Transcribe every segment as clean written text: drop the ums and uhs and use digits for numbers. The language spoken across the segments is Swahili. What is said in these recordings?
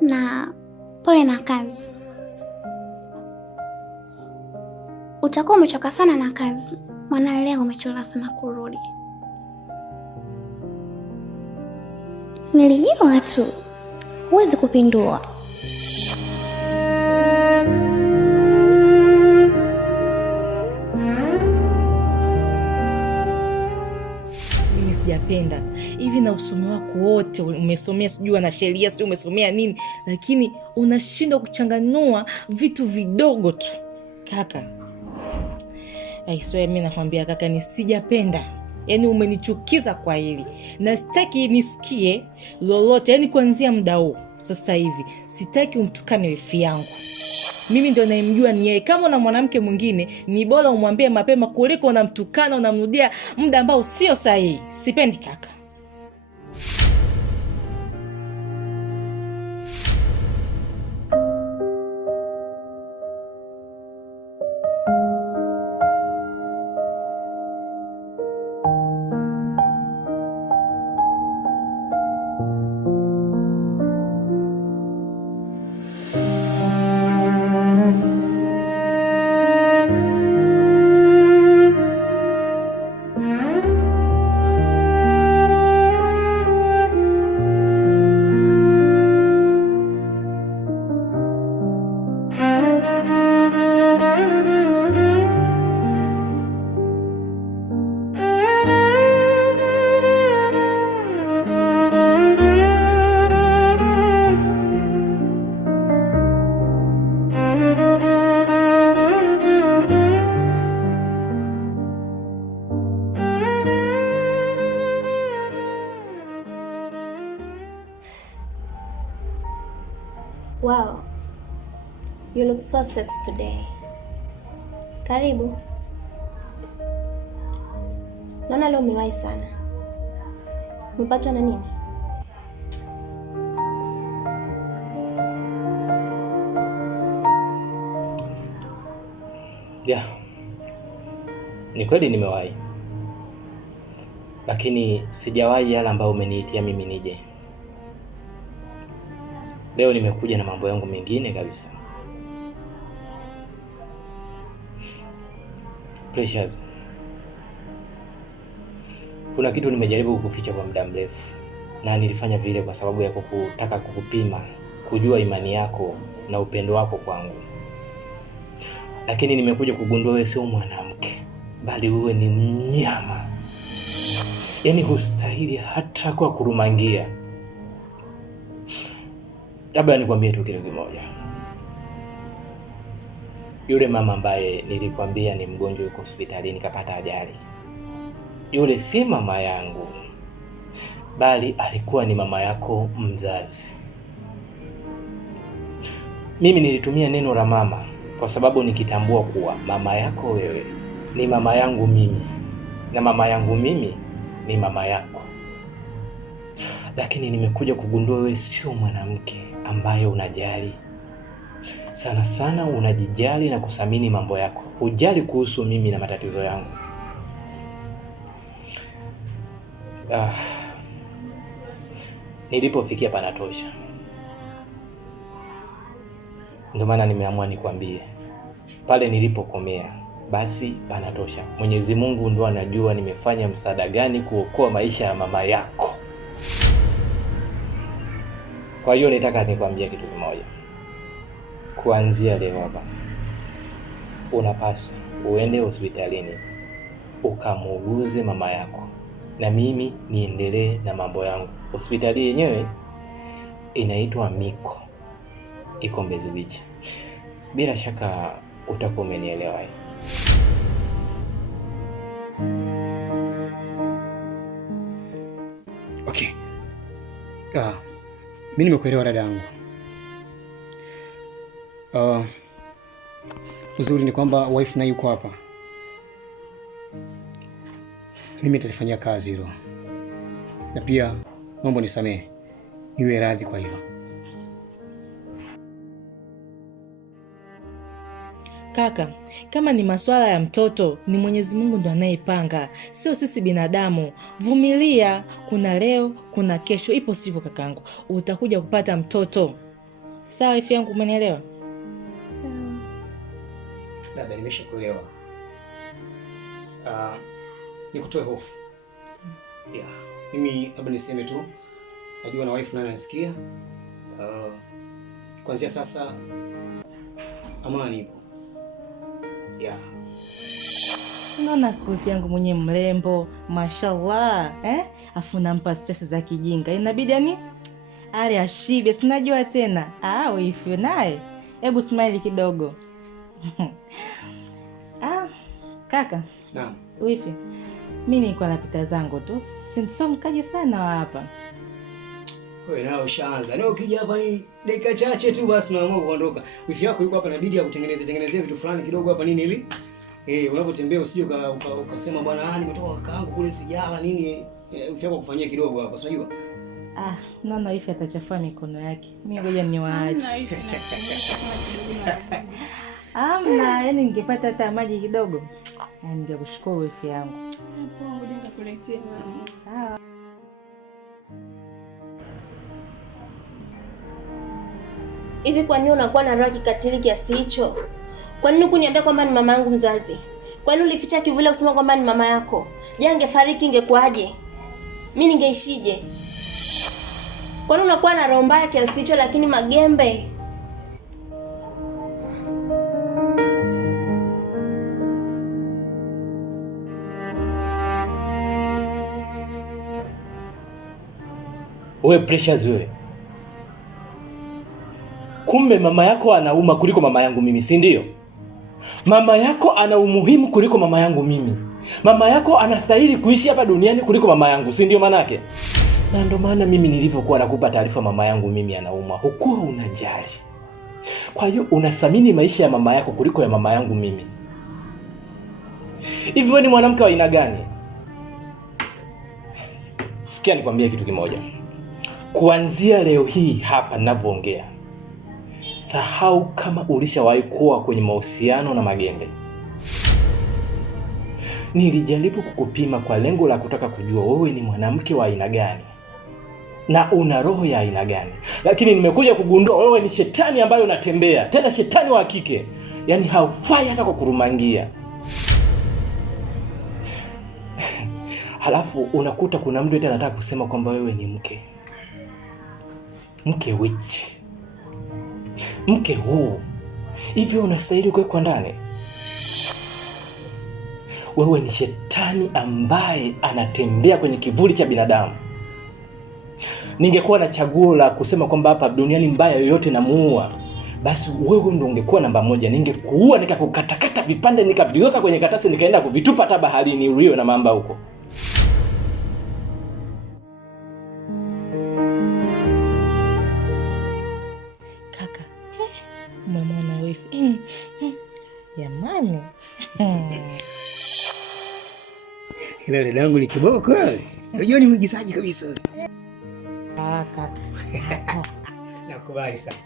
Na pole na kazi. Utakuwa umechoka sana na kazi, maana leo umechelewa sana kurudi. Nilijua tu huwezi kupindua. Mimi sijapenda hivi, na usomi wako wote umesomea, sijui na sheria, sijui umesomea nini, lakini unashindwa kuchanganua vitu vidogo tu. Kaka, mimi nakwambia kaka, ni sijapenda. Yaani umenichukiza kwa hili. Na sitaki nisikie lolote, yaani kuanzia muda huu sasa hivi sitaki umtukane wifi yangu. Mimi ndio naimjua ni yeye. Kama una mwanamke mwingine ni bora umwambie mapema kuliko unamtukana, unamrudia muda ambao sio sahihi. Sipendi kaka. Wow, you look so sexy today. Karibu. Naona leo umewahi sana. Umepatwa na nini? Ni kweli nimewahi. Lakini sijawahi yale ambayo umeniitia mimi nije. Leo nimekuja na mambo yangu mengine kabisa. Precious, kuna kitu nimejaribu kukuficha kwa muda mrefu, na nilifanya vile kwa sababu ya kutaka kukupima, kujua imani yako na upendo wako kwangu. Lakini nimekuja kugundua wewe sio mwanamke, bali wewe ni mnyama. Yaani hustahili hata kwa kurumangia. Labda nikwambie tu kitu kimoja. Yule mama ambaye nilikwambia ni mgonjwa yuko hospitalini kapata ajali, yule si mama yangu, bali alikuwa ni mama yako mzazi. Mimi nilitumia neno la mama kwa sababu nikitambua kuwa mama yako wewe ni mama yangu mimi, na mama yangu mimi ni mama yako. Lakini nimekuja kugundua wewe sio mwanamke ambaye unajali. Sana sana unajijali na kusamini mambo yako. Hujali kuhusu mimi na matatizo yangu. Nilipofikia panatosha. Ndio maana nimeamua nikwambie. Pale nilipokomea, basi panatosha. Mwenyezi Mungu ndo anajua nimefanya msaada gani kuokoa maisha ya mama yako. Kwa hiyo nitaka nikwambie kitu kimoja. Kuanzia leo hapa unapaswa uende hospitalini ukamuuguze mama yako, na mimi niendelee na mambo yangu. Hospitali yenyewe inaitwa Miko, iko Mbezi Beach. Bila shaka utakuwa umenielewa. Okay. Mimi nimekuelewa dada yangu. Uzuri ni kwamba wife na yuko hapa. Mimi nitalifanyia kazi hilo. Na pia mambo nisamehe. Niwe radhi kwa hilo. Kaka, kama ni masuala ya mtoto, ni Mwenyezi Mungu ndo anayepanga, sio sisi binadamu. Vumilia, kuna leo, kuna kesho, ipo siku kakangu utakuja kupata mtoto. Sawa wifi yangu, umenielewa? Sawa. Labda nimeshakuelewa. Nikutoe hofu. Yeah. Mimi labda niseme tu, najua na wife nani anasikia. Kuanzia sasa amani ipo. Yeah. Unaona wifi yangu mwenye mrembo, mashallah, afu nampa stress za kijinga. Inabidi yani ale ashibe, si unajua tena. Wifi naye. Hebu smile kidogo. Kaka. Naam. Wifi. Mimi nilikuwa napita zangu tu. Sio mkaje sana hapa. Wewe nao ushaanza. Leo ukija hapa ni dakika chache tu basi unaamua kuondoka. Wifi yako yuko hapa, inabidi akutengenezee vitu fulani kidogo hapa nini ili unapotembea usije ukasema bwana nimetoka kakaangu kule sijala nini. Wifi yako kufanyia kidogo hapa, unajua? Naona wifi atachafua mikono yake. Mimi ngoja niwaache. Yani ningepata hata maji kidogo. Ningekushukuru wifi yangu. Ngoja nikakuletea mama. Hivi kwa nini unakuwa na roho kikatili kiasi hicho? Kwa nini kuniambia kwamba ni mama yangu mzazi? Kwa nini ulificha kivuli kusema kwamba ni mama yako? Je, angefariki ingekuaje? Mimi ningeishije? Kwa nini unakuwa na roho mbaya kiasi hicho lakini magembe? Wewe Precious wewe. Kumbe mama yako anauma kuliko mama yangu mimi, si ndio? Mama yako ana umuhimu kuliko mama yangu mimi. Mama yako anastahili kuishi hapa duniani kuliko mama yangu, si ndio manake? Na ndio maana mimi nilivyokuwa nakupa taarifa mama yangu mimi anauma, hukuwa unajali. Kwa hiyo unathamini maisha ya mama yako kuliko ya mama yangu mimi. Hivi wewe ni mwanamke wa aina gani? Sikia nikwambie kitu kimoja. Kuanzia leo hii hapa ninavyoongea, sahau kama ulishawahi kuwa kwenye mahusiano na Magembe. Nilijaribu kukupima kwa lengo la kutaka kujua wewe ni mwanamke wa aina gani na una roho ya aina gani, lakini nimekuja kugundua wewe ni shetani ambaye unatembea, tena shetani wa kike. Yaani haufai hata kwa kurumangia. Halafu unakuta kuna mtu eti anataka kusema kwamba wewe ni mke. Mke witch. Mke huu. Hivyo unastahili kuwekwa ndani. Wewe ni shetani ambaye anatembea kwenye kivuli cha binadamu. Ningekuwa na chaguo la kusema kwamba hapa duniani mbaya yoyote namuua, basi wewe ndio ungekuwa namba moja. Ningekuua nikakukatakata vipande nikaviweka kwenye katasi nikaenda kuvitupa hata baharini ulio na mamba huko. Kaka, umemwona wifi? Jamani. Ile dadangu ni kiboko wewe. Unajua ni mwigizaji kabisa. Kaka. Nakubali sana.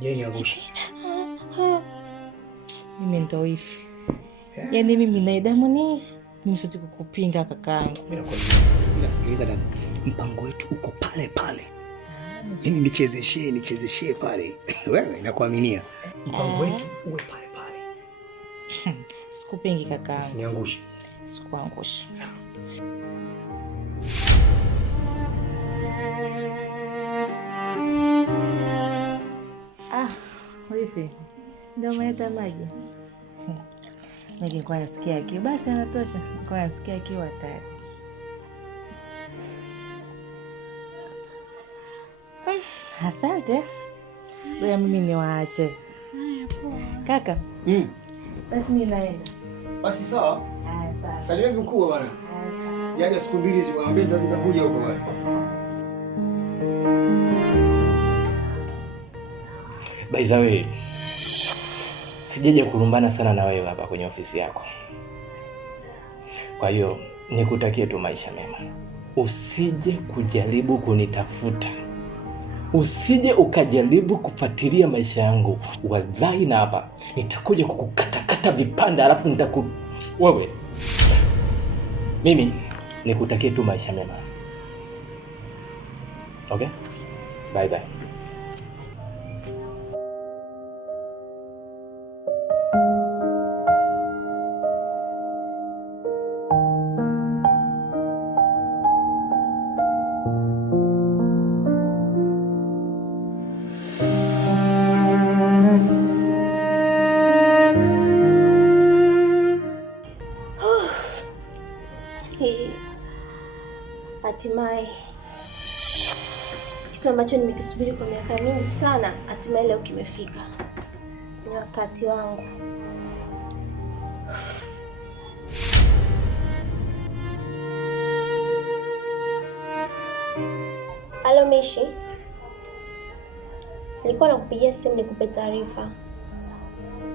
Je, ni abushi? Mimi ndo wifi. Yaani mimi na Edamu mimi siwezi kukupinga kakaangu. Mimi nakwambia, ila sikiliza dada. Mpango wetu uko pale pale. Yaani nichezeshe pale. Wewe nakuaminia. Mpango wetu uwe pale pale. Sikupingi kakaangu. Usiniangushe. Sikuangusha. Sawa. Wifi. Ndio umeleta maji. Nilikuwa nasikia kiu, basi anatosha. Nilikuwa nasikia kiu tayari. Asante. Wewe mimi niwaache. Kaka. Basi mimi naenda. Basi sawa. Sawa. Salimia mkuu bwana. Sijaja siku mbili hizo, mwambie nitakuja huko bwana. By the way, sijaja kulumbana sana na wewe hapa kwenye ofisi yako. Kwa hiyo nikutakie tu maisha mema. Usije kujaribu kunitafuta. Usije ukajaribu kufuatilia maisha yangu. Wallahi na hapa nitakuja kukukatakata vipande alafu wewe. Mimi nikutakie tu maisha mema. Okay? Bye bye. ambacho nimekisubiri kwa miaka mingi sana, hatimaye leo kimefika. Ni wakati wangu. Halo Mishi. Nilikuwa nakupigia simu nikupe taarifa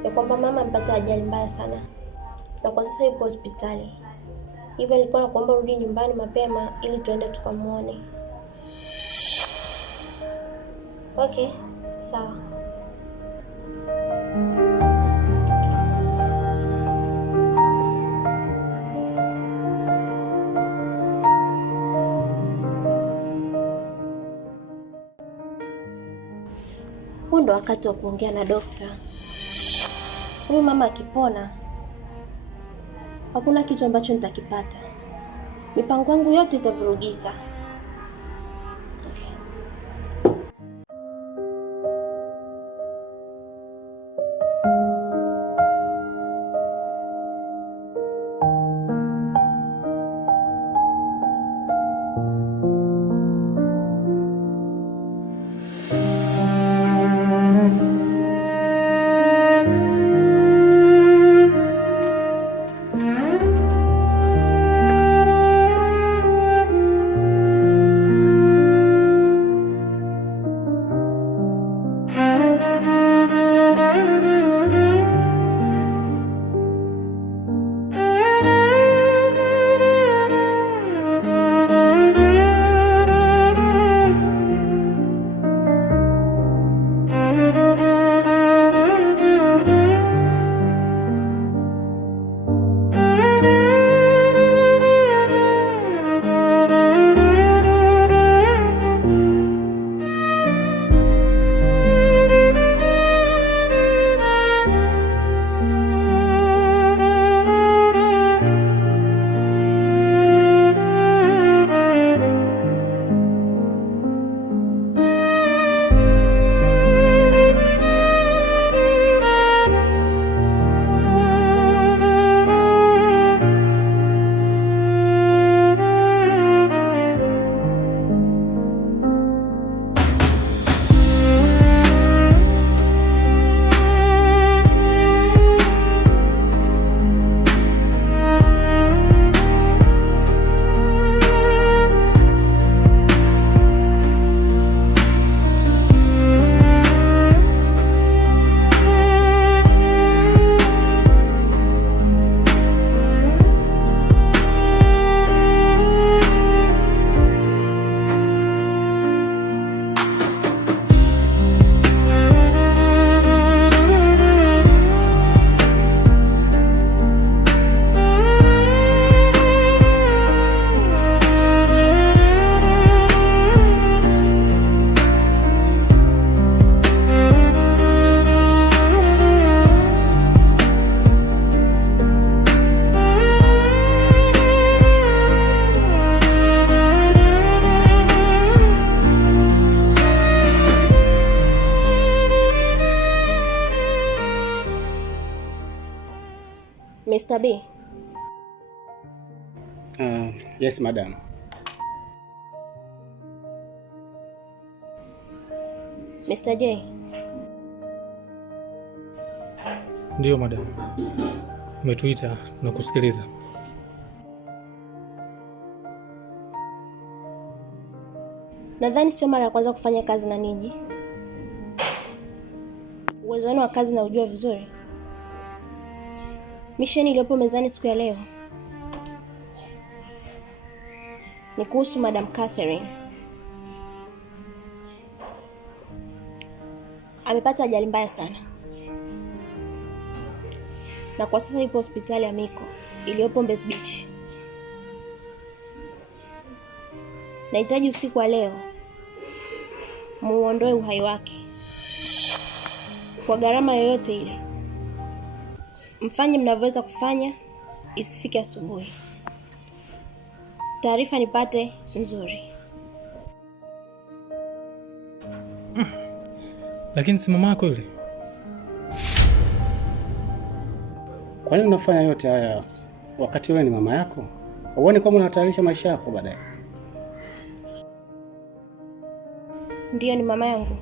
ya kwamba mama amepata ajali mbaya sana na kwa sasa yupo hospitali. Hivyo nilikuwa nakuomba rudi nyumbani mapema ili tuende tukamuone. Okay, sawa. Huu ndo wakati wa kuongea na dokta. Huyu mama akipona, hakuna kitu ambacho nitakipata. Mipango yangu yote itavurugika. Mr. B. Yes, madam. Mr. J. Ndiyo, madam. Umetuita, tunakusikiliza. Nadhani sio mara ya kwanza kufanya kazi na ninyi. Uwezo wenu wa kazi na ujua vizuri. Misheni iliyopo mezani siku ya leo ni kuhusu Madam Catherine. Amepata ajali mbaya sana na kwa sasa yupo hospitali ya Miko iliyopo Mbezi Beach. Nahitaji usiku wa leo muondoe uhai wake kwa gharama yoyote ile. Mfanye mnavyoweza kufanya, isifike asubuhi. Taarifa nipate nzuri. Lakini si mama yako yule? Kwa nini unafanya yote haya wakati yule ni mama yako? Uone kama unahatarisha maisha yako baadaye. Ndiyo, ni mama yangu,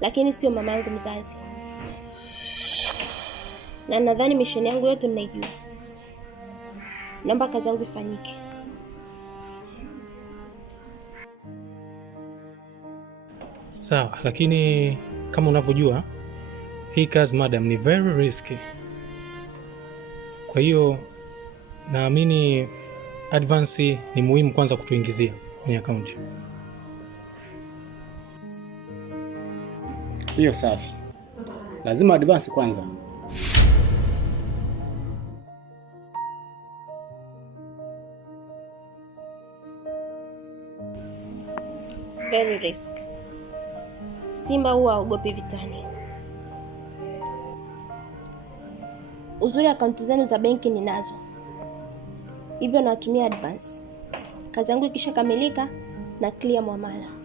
lakini sio mama yangu mzazi, na nadhani misheni yangu yote mnaijua. Naomba kazi yangu ifanyike. Sawa, lakini kama unavyojua hii kazi madam ni very risky. Kwa hiyo naamini advance ni muhimu kwanza kutuingizia kwenye akaunti. Hiyo safi. Lazima advance kwanza. Very risk. Simba huwa haogopi vitani. Uzuri akaunti zenu za benki ninazo, hivyo natumia advance. Kazi yangu ikishakamilika na clear muamala.